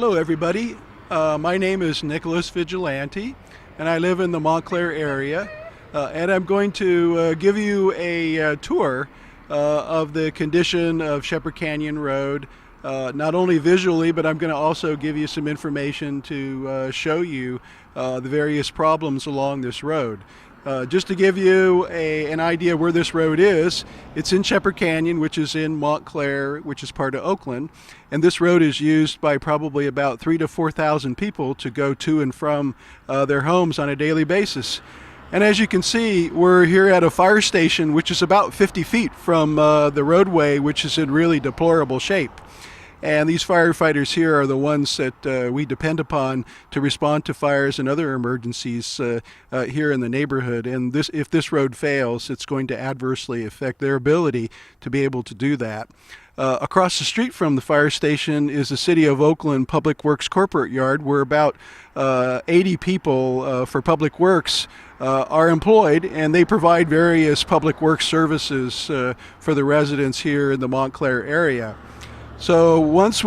Hello, everybody. My name is Nicholas Vigilante, and I live in the Montclair area. And I'm going to give you a tour of the condition of Shepherd Canyon Road, not only visually, but I'm going to also give you some information to show you the various problems along this road. Just to give you an idea where this road is, it's in Shepherd Canyon, which is in Montclair, which is part of Oakland. And this road is used by probably about 3,000 to 4,000 people to go to and from their homes on a daily basis. And as you can see, we're here at a fire station, which is about 50 feet from the roadway, which is in really deplorable shape. And these firefighters here are the ones that we depend upon to respond to fires and other emergencies here in the neighborhood. And if this road fails, it's going to adversely affect their ability to be able to do that. Across the street from the fire station is the City of Oakland Public Works Corporate Yard, where about 80 people for Public Works are employed, and they provide various public works services for the residents here in the Montclair area. So once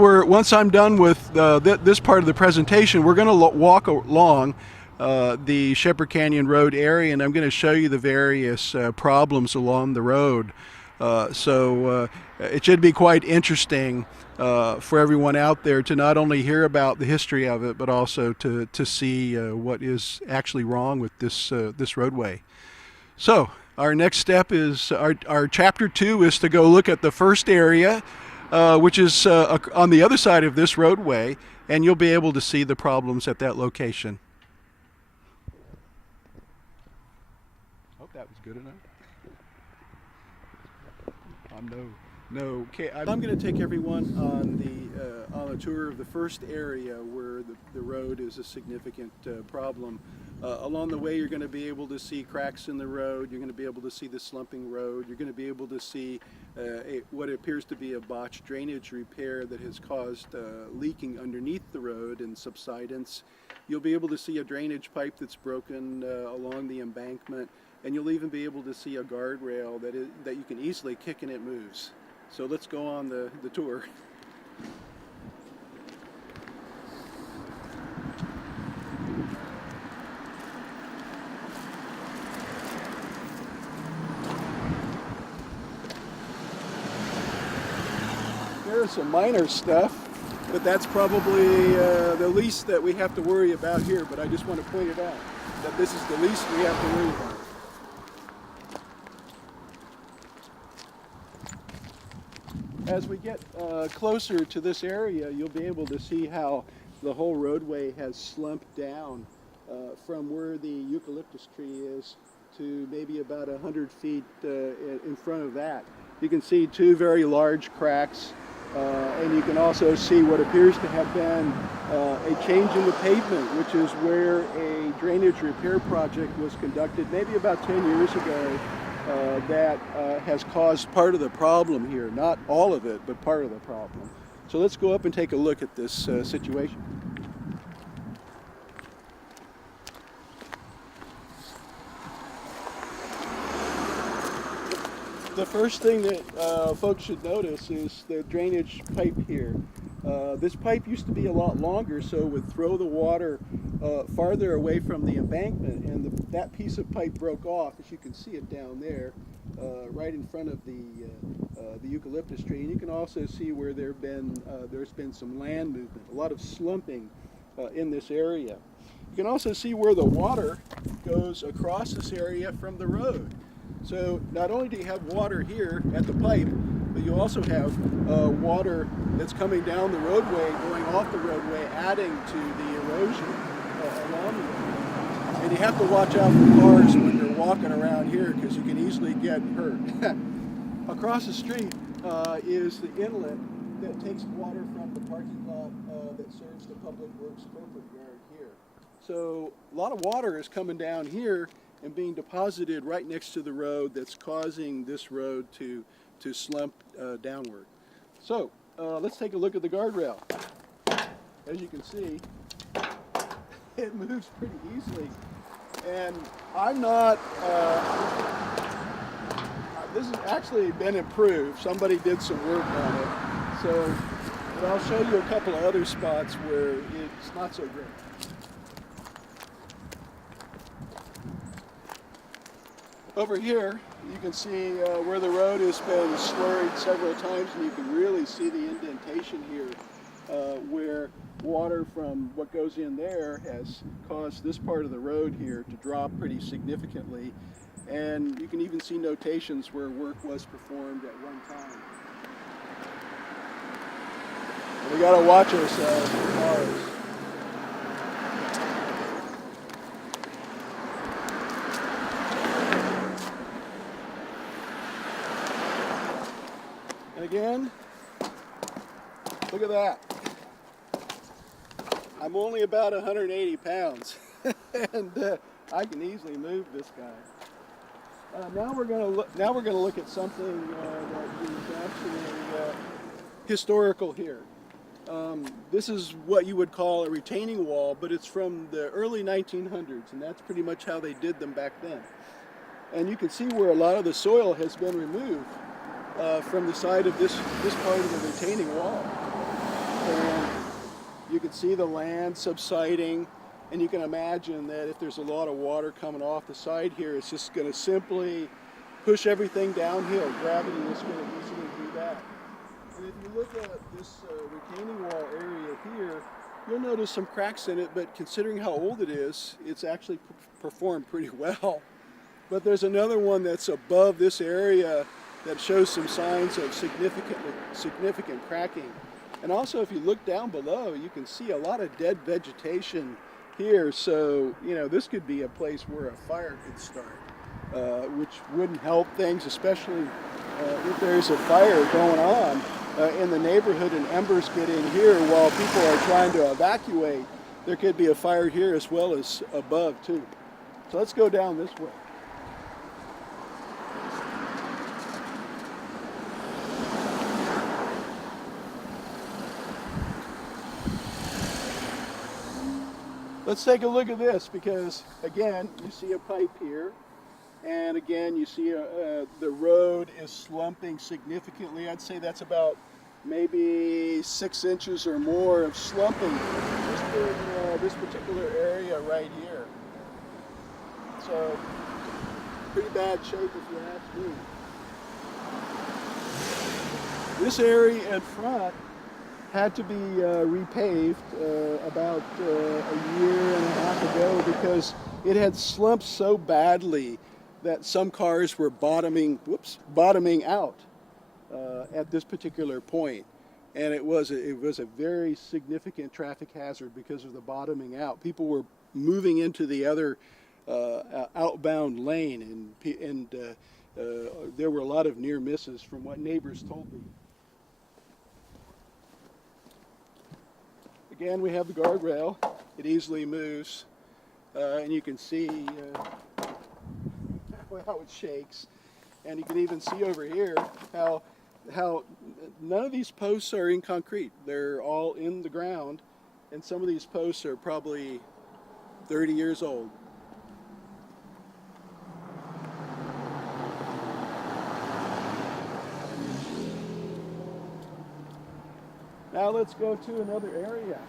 I'm done with this part of the presentation, we're going to walk along the Shepherd Canyon Road area, and I'm going to show you the various problems along the road. It should be quite interesting for everyone out there to not only hear about the history of it, but also to see what is actually wrong with this roadway. So our next step is our chapter 2 is to go look at the first area, which is on the other side of this roadway, and you'll be able to see the problems at that location. Hope that was good enough. I'm going to take everyone on a tour of the first area where the road is a significant problem. Along the way, you're going to be able to see cracks in the road. You're going to be able to see the slumping road. You're going to be able to see what appears to be a botched drainage repair that has caused leaking underneath the road and subsidence. You'll be able to see a drainage pipe that's broken along the embankment, and you'll even be able to see a guardrail that you can easily kick and it moves. So let's go on the tour. There's some minor stuff, but that's probably the least that we have to worry about here. But I just want to point it out that this is the least we have to worry about. As we get closer to this area, you'll be able to see how the whole roadway has slumped down from where the eucalyptus tree is to maybe about 100 feet in front of that. You can see two very large cracks, and you can also see what appears to have been a change in the pavement, which is where a drainage repair project was conducted maybe about 10 years ago. That has caused part of the problem here. Not all of it, but part of the problem. So let's go up and take a look at this situation. The first thing that folks should notice is the drainage pipe here. This pipe used to be a lot longer, so it would throw the water farther away from the embankment, and that piece of pipe broke off, as you can see it down there, right in front of the eucalyptus tree. And you can also see where there's been some land movement, a lot of slumping in this area. You can also see where the water goes across this area from the road. So not only do you have water here at the pipe, but you also have water that's coming down the roadway, going off the roadway, adding to the erosion along the road. And you have to watch out for cars when you're walking around here, because you can easily get hurt. Across the street is the inlet that takes water from the parking lot that serves the Public Works corporate yard here. So a lot of water is coming down here and being deposited right next to the road that's causing this road to slump downward. So let's take a look at the guardrail. As you can see, it moves pretty easily. And I'm not, this has actually been improved. Somebody did some work on it. So But I'll show you a couple of other spots where it's not so great. Over here, you can see where the road has been slurried several times, and you can really see the indentation here where water from what goes in there has caused this part of the road here to drop pretty significantly. And you can even see notations where work was performed at one time. And we got to watch ourselves for cars. And again, look at that. I'm only about 180 pounds, and I can easily move this guy. Now we're going to look at something that is actually historical here. This is what you would call a retaining wall, but it's from the early 1900s, and that's pretty much how they did them back then. And you can see where a lot of the soil has been removed from the side of this part of the retaining wall. And you can see the land subsiding, and you can imagine that if there's a lot of water coming off the side here, it's just going to simply push everything downhill. Gravity is going to easily do that. And if you look at this retaining wall area here, you'll notice some cracks in it, but considering how old it is, it's actually performed pretty well. But there's another one that's above this area that shows some signs of significant cracking. And also, if you look down below, you can see a lot of dead vegetation here. So, you know, this could be a place where a fire could start, which wouldn't help things, especially if there's a fire going on in the neighborhood and embers get in here while people are trying to evacuate. There could be a fire here as well as above, too. So let's go down this way. Let's take a look at this, because again, you see a pipe here, and again, you see the road is slumping significantly. I'd say that's about maybe 6 inches or more of slumping just in this particular area right here. So, pretty bad shape if you ask me. This area in front had to be repaved about a year and a half ago because it had slumped so badly that some cars were bottoming out at this particular point. And it was a very significant traffic hazard because of the bottoming out. People were moving into the other outbound lane, and there were a lot of near misses from what neighbors told me. Again, we have the guardrail. It easily moves, and you can see how it shakes. And you can even see over here how none of these posts are in concrete. They're all in the ground, and some of these posts are probably 30 years old. Now let's go to another area.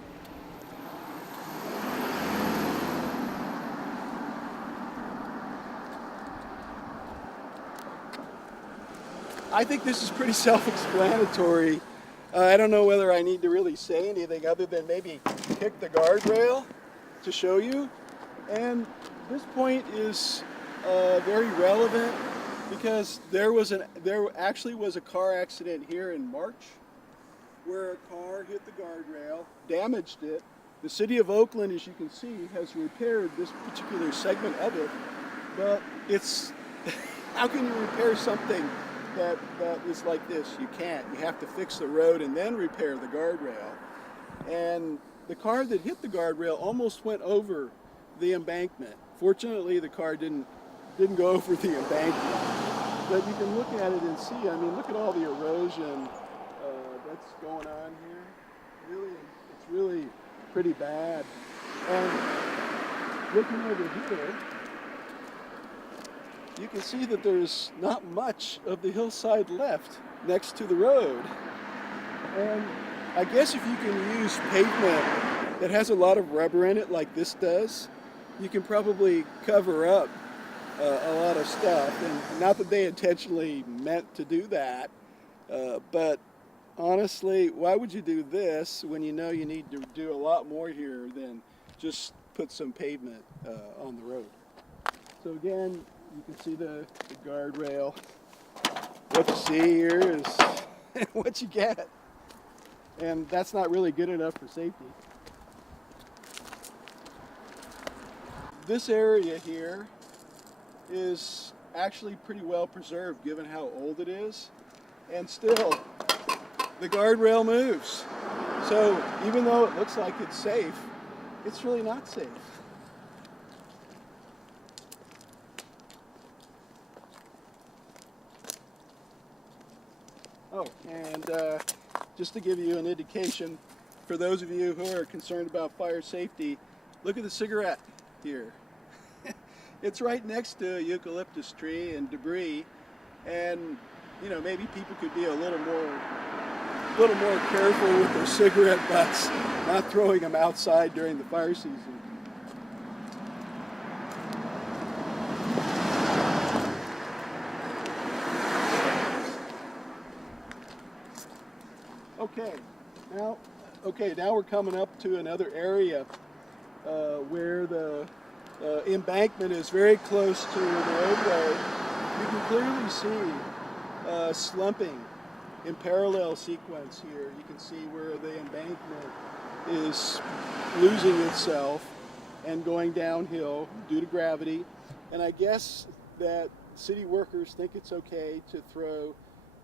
I think this is pretty self-explanatory. I don't know whether I need to really say anything other than maybe kick the guardrail to show you. And this point is very relevant because there actually was a car accident here in March where a car hit the guardrail, damaged it. The city of Oakland, as you can see, has repaired this particular segment of it, but it's, how can you repair something that is like this? You can't. You have to fix the road and then repair the guardrail. And the car that hit the guardrail almost went over the embankment. Fortunately, the car didn't go over the embankment. But you can look at it and see, I mean, look at all the erosion that's going on here. It's really pretty bad. And looking over here, you can see that there's not much of the hillside left next to the road. And I guess if you can use pavement that has a lot of rubber in it like this does, you can probably cover up a lot of stuff. And not that they intentionally meant to do that, but honestly, why would you do this when you know you need to do a lot more here than just put some pavement on the road? So again, you can see the guardrail. What you see here is what you get. And that's not really good enough for safety. This area here is actually pretty well preserved given how old it is. And still, the guardrail moves. So even though it looks like it's safe, it's really not safe. Oh, and just to give you an indication, for those of you who are concerned about fire safety, look at the cigarette here. It's right next to a eucalyptus tree and debris, and you know, maybe people could be a little more careful with their cigarette butts, not throwing them outside during the fire season. Okay, now we're coming up to another area where the embankment is very close to the roadway. You can clearly see slumping in parallel sequence here. You can see where the embankment is losing itself and going downhill due to gravity. And I guess that city workers think it's okay to throw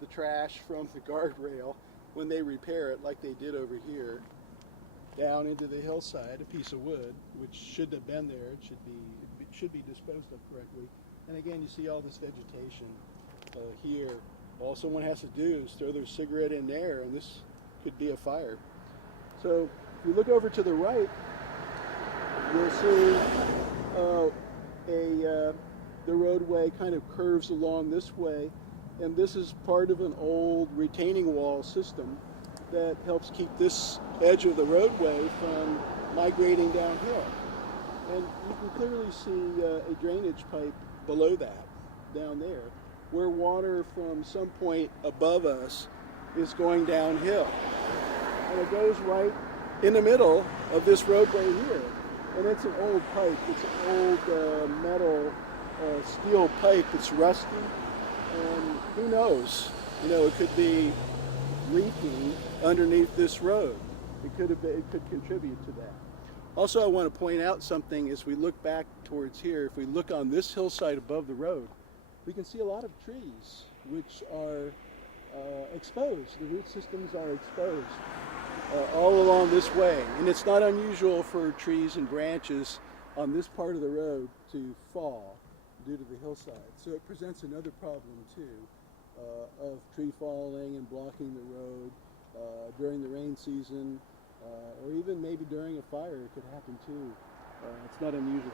the trash from the guardrail when they repair it, like they did over here, down into the hillside, a piece of wood, which shouldn't have been there. It should be disposed of correctly. And again, you see all this vegetation here. All someone has to do is throw their cigarette in there, and this could be a fire. So if you look over to the right, you'll see the roadway kind of curves along this way. And this is part of an old retaining wall system that helps keep this edge of the roadway from migrating downhill. And you can clearly see a drainage pipe below that, down there, where water from some point above us is going downhill. And it goes right in the middle of this roadway here. And it's an old pipe. It's an old metal steel pipe that's rusty. And who knows, you know, it could be leaking underneath this road. It could contribute to that. Also, I want to point out something as we look back towards here. If we look on this hillside above the road, we can see a lot of trees which are exposed. The root systems are exposed all along this way. And it's not unusual for trees and branches on this part of the road to fall due to the hillside. So it presents another problem too of tree falling and blocking the road during the rain season, or even maybe during a fire it could happen too. It's not unusual.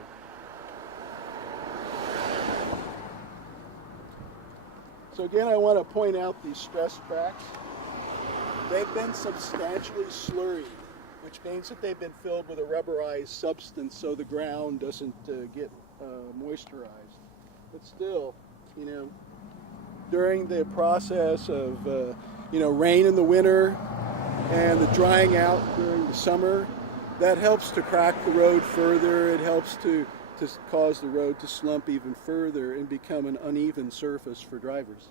So again, I want to point out these stress tracks. They've been substantially slurried, which means that they've been filled with a rubberized substance so the ground doesn't get moisturized. But still, you know, during the process of, rain in the winter and the drying out during the summer, that helps to crack the road further. It helps to cause the road to slump even further and become an uneven surface for drivers.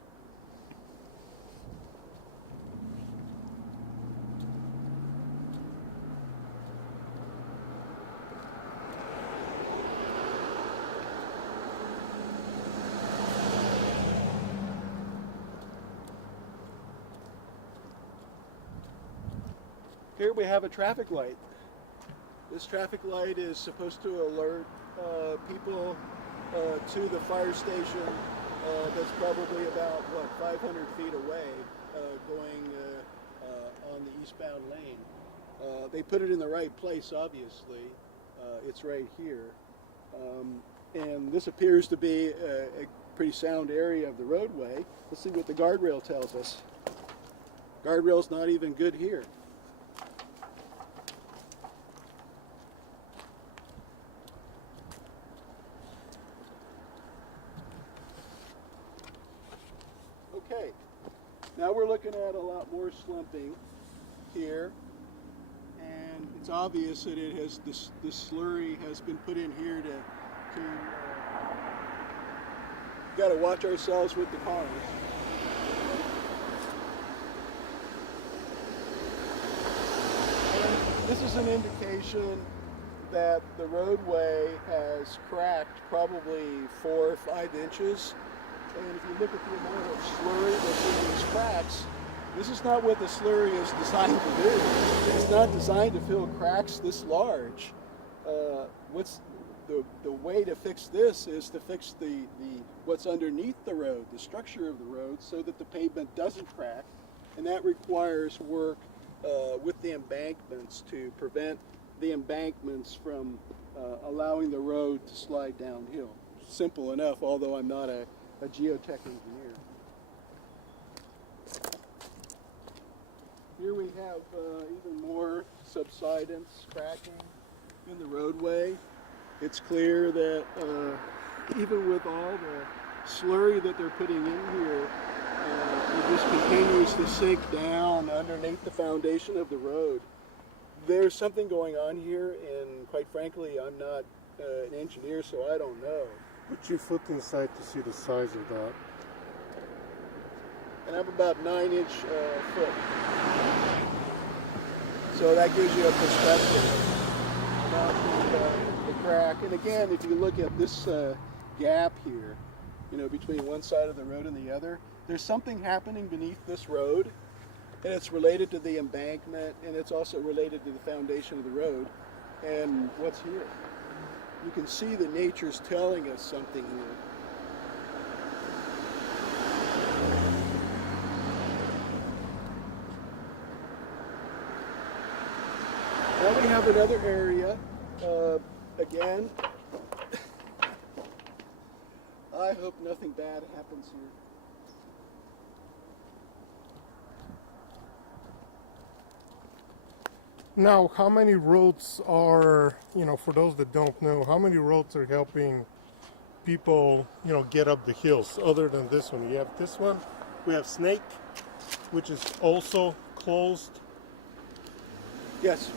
Here we have a traffic light. This traffic light is supposed to alert people to the fire station that's probably about, 500 feet away going on the eastbound lane. They put it in the right place, obviously. It's right here. And this appears to be a pretty sound area of the roadway. Let's see what the guardrail tells us. Guardrail's not even good here. Now we're looking at a lot more slumping here, and it's obvious that it has this slurry has been put in here to got to watch ourselves with the cars. And this is an indication that the roadway has cracked probably 4 or 5 inches. And if you look at the amount of slurry that's in these cracks, this is not what the slurry is designed to do. It's not designed to fill cracks this large. What's the way to fix this is to fix the what's underneath the road, the structure of the road, so that the pavement doesn't crack, and that requires work with the embankments to prevent the embankments from allowing the road to slide downhill. Simple enough, although I'm not a geotech engineer. Here we have even more subsidence cracking in the roadway. It's clear that even with all the slurry that they're putting in here, it just continues to sink down underneath the foundation of the road. There's something going on here, and quite frankly, I'm not an engineer, so I don't know. Put your foot inside to see the size of that. And I'm about 9-inch foot. So that gives you a perspective about the crack. And again, if you look at this gap here, you know, between one side of the road and the other, there's something happening beneath this road, and it's related to the embankment, and it's also related to the foundation of the road. And what's here? You can see that nature's telling us something here. Now we have another area. Again, I hope nothing bad happens here. Now, how many roads are, for those that don't know, how many roads are helping people, get up the hills other than this one? You have this one, we have Snake, which is also closed. Yes,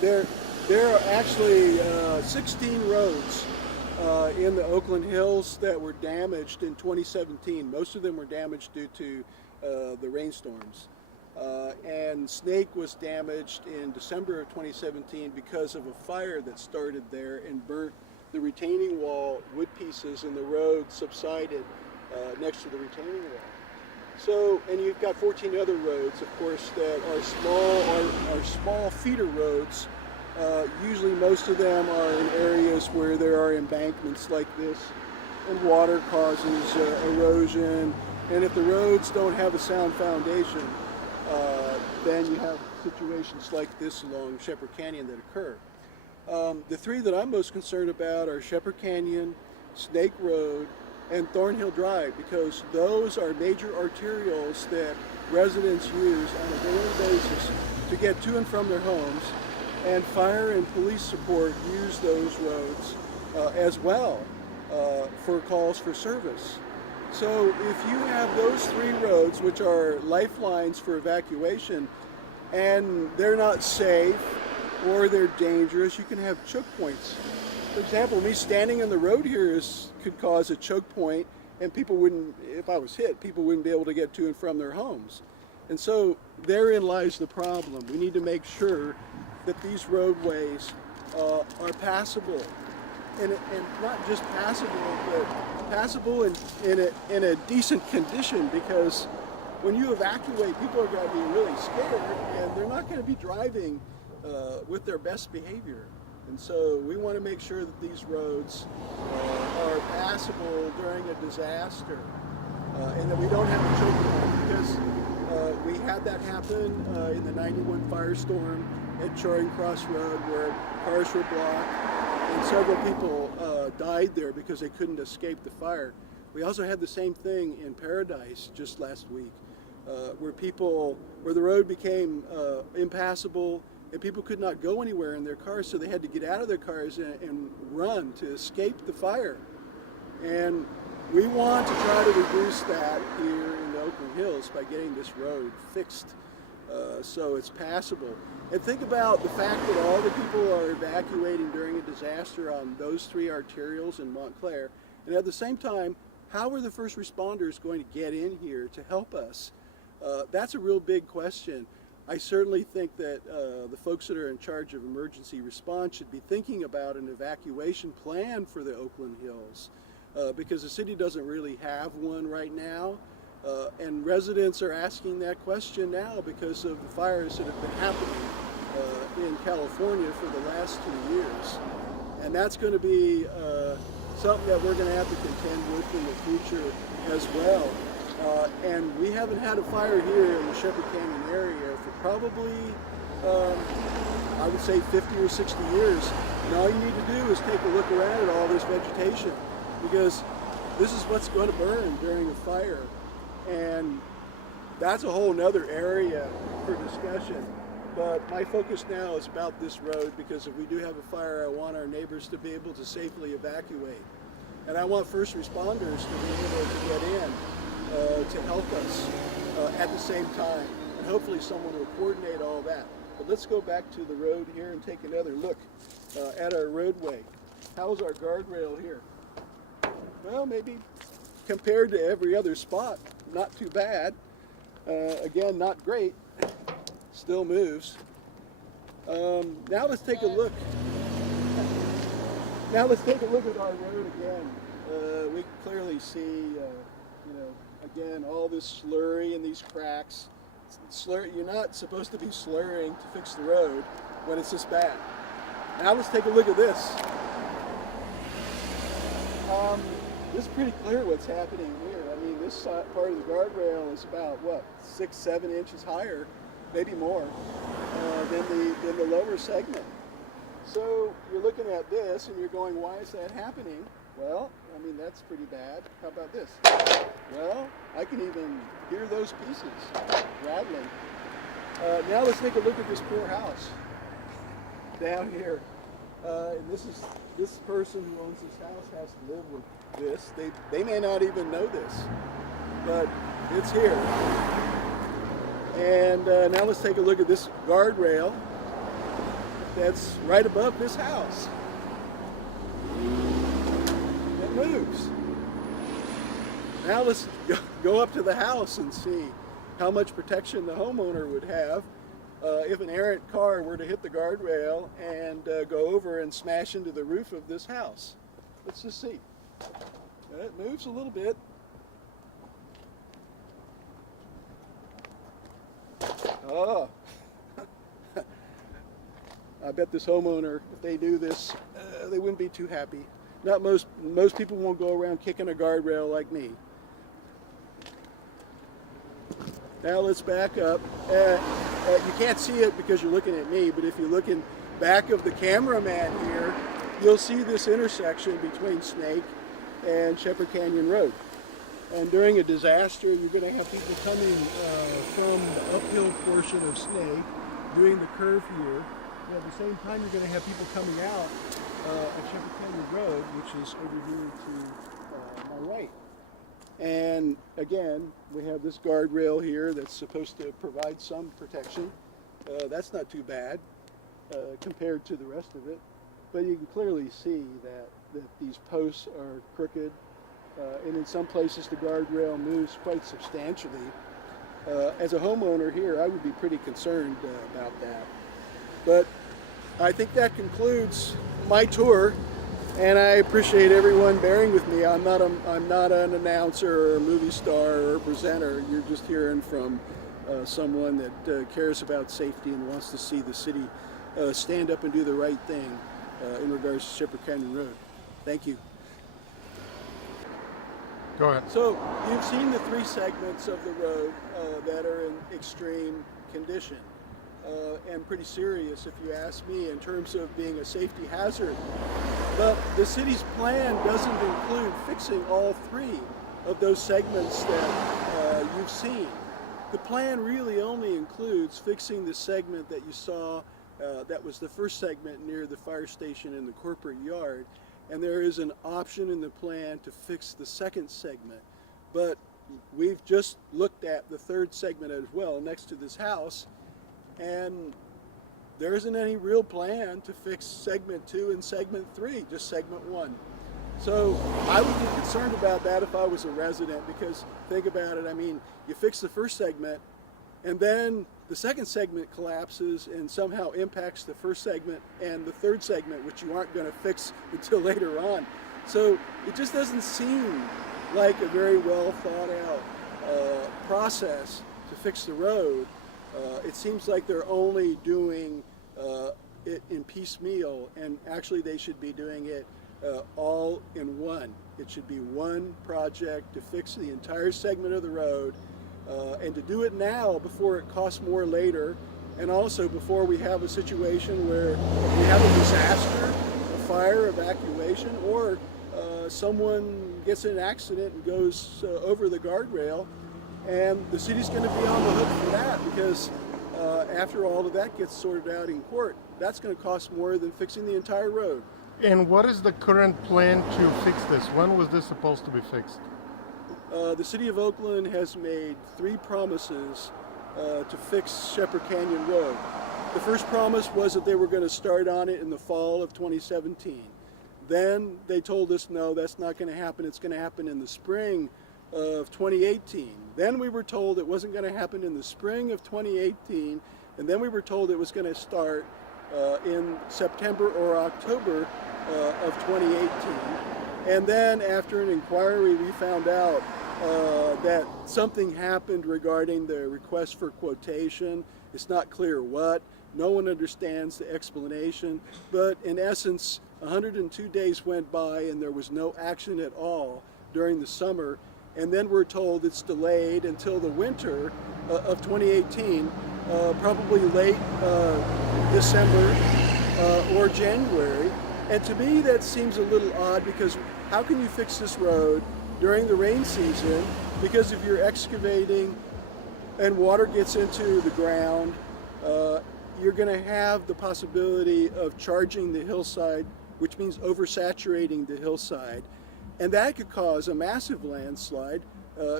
there are actually 16 roads in the Oakland Hills that were damaged in 2017. Most of them were damaged due to the rainstorms. And Snake was damaged in December of 2017 because of a fire that started there and burnt the retaining wall. Wood pieces in the road subsided next to the retaining wall. So, and you've got 14 other roads, of course, that are small feeder roads. Usually most of them are in areas where there are embankments like this, and water causes erosion. And if the roads don't have a sound foundation, then you have situations like this along Shepherd Canyon that occur. The three that I'm most concerned about are Shepherd Canyon, Snake Road, and Thornhill Drive, because those are major arterials that residents use on a daily basis to get to and from their homes, and fire and police support use those roads as well for calls for service. So if you have those 3 roads, which are lifelines for evacuation, and they're not safe or they're dangerous, you can have choke points. For example, me standing in the road here could cause a choke point, and people wouldn't, if I was hit, people wouldn't be able to get to and from their homes. And so therein lies the problem. We need to make sure that these roadways are passable. And not just passable, but passable in a decent condition, because when you evacuate, people are going to be really scared, and they're not going to be driving with their best behavior. And so we want to make sure that these roads are passable during a disaster, and that we don't have a choke point, because we had that happen in the 91 firestorm at Charing Cross Road, where cars were blocked and several people died there because they couldn't escape the fire. We also had the same thing in Paradise just last week, where the road became impassable, and people could not go anywhere in their cars, so they had to get out of their cars and run to escape the fire. And we want to try to reduce that here in Oakland. Oakland Hills by getting this road fixed so it's passable. And think about the fact that all the people are evacuating during a disaster on those three arterials in Montclair, and at the same time, how are the first responders going to get in here to help us? That's a real big question. I certainly think that the folks that are in charge of emergency response should be thinking about an evacuation plan for the Oakland Hills because the city doesn't really have one right now. And residents are asking that question now because of the fires that have been happening in California for the last 2 years. And that's going to be something that we're going to have to contend with in the future as well. And we haven't had a fire here in the Shepherd Canyon area for probably, I would say 50 or 60 years. And all you need to do is take a look around at all this vegetation because this is what's going to burn during a fire. And that's a whole nother area for discussion. But my focus now is about this road because if we do have a fire, I want our neighbors to be able to safely evacuate. And I want first responders to be able to get in to help us at the same time. And hopefully someone will coordinate all that. But let's go back to the road here and take another look at our roadway. How's our guardrail here? Well, maybe compared to every other spot, not too bad. Again, not great. Still moves. Now let's take a look. Now let's take a look at our road again. We can clearly see, again, all this slurry and these cracks. You're not supposed to be slurring to fix the road when it's this bad. Now let's take a look at this. It's pretty clear what's happening here. I mean, this part of the guardrail is about, what, 6-7 inches higher, maybe more, than the lower segment. So you're looking at this and you're going, why is that happening? Well, I mean, that's pretty bad. How about this? Well, I can even hear those pieces rattling. Now let's take a look at this poor house down here. And this person who owns this house has to live with this. They may not even know this, but it's here. And now let's take a look at this guardrail that's right above this house. It moves. Now let's go up to the house and see how much protection the homeowner would have if an errant car were to hit the guardrail and go over and smash into the roof of this house. Let's just see. It moves a little bit. Oh, I bet this homeowner, if they do this, they wouldn't be too happy. Not most people won't go around kicking a guardrail like me. Now let's back up. You can't see it because you're looking at me, but if you're looking back of the cameraman here, you'll see this intersection between Snake and Shepherd Canyon Road. And during a disaster, you're going to have people coming from the uphill portion of Snake, doing the curve here. And at the same time, you're going to have people coming out at Shepherd Canyon Road, which is over here to my right. And again, we have this guardrail here that's supposed to provide some protection. That's not too bad compared to the rest of it. But you can clearly see that these posts are crooked. And in some places the guardrail moves quite substantially. As a homeowner here, I would be pretty concerned about that. But I think that concludes my tour, and I appreciate everyone bearing with me. I'm not an announcer or a movie star or a presenter. You're just hearing from someone that cares about safety and wants to see the city stand up and do the right thing in regards to Shepherd Canyon Road. Thank you. Go ahead. So you've seen the three segments of the road that are in extreme condition and pretty serious, if you ask me, in terms of being a safety hazard. But the city's plan doesn't include fixing all three of those segments that you've seen. The plan really only includes fixing the segment that you saw that was the first segment near the fire station in the corporate yard. And there is an option in the plan to fix the second segment. But we've just looked at the third segment as well next to this house, and there isn't any real plan to fix segment 2 and segment 3, just segment 1. So I would be concerned about that if I was a resident, because think about it, I mean, you fix the first segment and then the second segment collapses and somehow impacts the first segment and the third segment, which you aren't going to fix until later on. So it just doesn't seem like a very well thought out process to fix the road. It seems like they're only doing it in piecemeal, and actually they should be doing it all in one. It should be one project to fix the entire segment of the road, and to do it now before it costs more later, and also before we have a situation where we have a disaster, a fire, evacuation, or someone gets in an accident and goes over the guardrail, and the city's going to be on the hook for that, because after all of that gets sorted out in court, that's going to cost more than fixing the entire road. And what is the current plan to fix this? When was this supposed to be fixed? The city of Oakland has made 3 promises to fix Shepherd Canyon Road. The first promise was that they were going to start on it in the fall of 2017. Then they told us, no, that's not going to happen. It's going to happen in the spring of 2018. Then we were told it wasn't going to happen in the spring of 2018. And then we were told it was going to start in September or October of 2018. And then after an inquiry, we found out that something happened regarding the request for quotation. It's not clear what. No one understands the explanation. But in essence, 102 days went by and there was no action at all during the summer. And then we're told it's delayed until the winter of 2018, probably late December or January. And to me, that seems a little odd, because how can you fix this road during the rain season? Because if you're excavating and water gets into the ground, you're going to have the possibility of charging the hillside, which means oversaturating the hillside. And that could cause a massive landslide,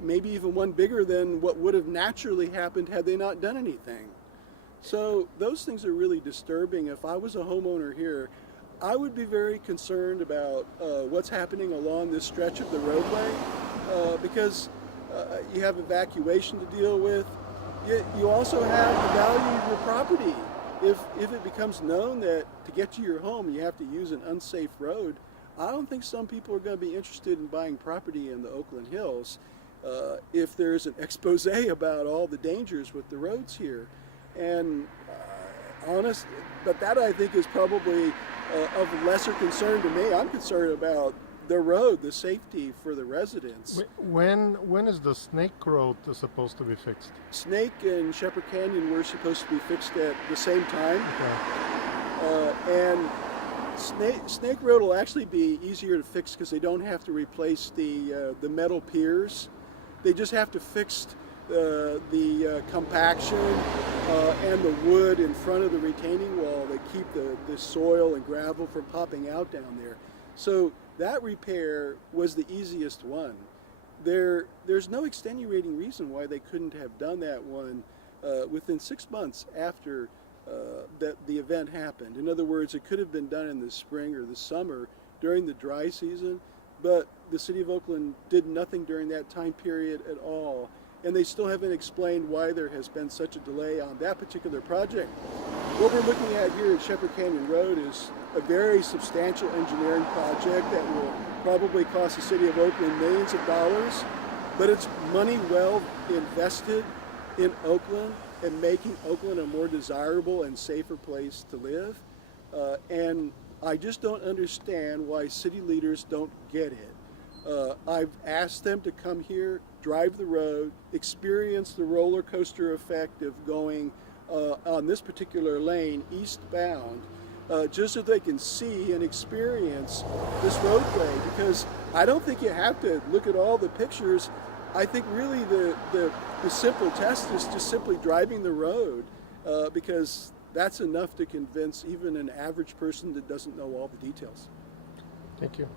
maybe even one bigger than what would have naturally happened had they not done anything. So those things are really disturbing. If I was a homeowner here, I would be very concerned about what's happening along this stretch of the roadway, because you have evacuation to deal with. You also have the value of your property. If it becomes known that to get to your home you have to use an unsafe road, I don't think some people are going to be interested in buying property in the Oakland Hills if there's an expose about all the dangers with the roads here. And but that I think is probably of lesser concern to me. I'm concerned about the road, the safety for the residents. When is the Snake Road supposed to be fixed? Snake and Shepherd Canyon were supposed to be fixed at the same time. Okay. And Snake Road will actually be easier to fix because they don't have to replace the metal piers. They just have to fix the compaction and the wood in front of the retaining wall that keep the soil and gravel from popping out down there. So that repair was the easiest one. There's no extenuating reason why they couldn't have done that one within 6 months after that the event happened. In other words, it could have been done in the spring or the summer during the dry season, but the city of Oakland did nothing during that time period at all. And they still haven't explained why there has been such a delay on that particular project. What we're looking at here at Shepherd Canyon Road is a very substantial engineering project that will probably cost the city of Oakland millions of dollars, but it's money well invested in Oakland and making Oakland a more desirable and safer place to live. And I just don't understand why city leaders don't get it. I've asked them to come here, drive the road, experience the roller coaster effect of going on this particular lane eastbound, just so they can see and experience this roadway. Because I don't think you have to look at all the pictures. I think really the simple test is just simply driving the road, because that's enough to convince even an average person that doesn't know all the details. Thank you.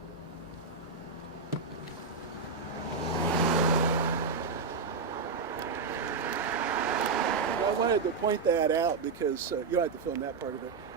wanted to point that out because you don't have to film that part of it.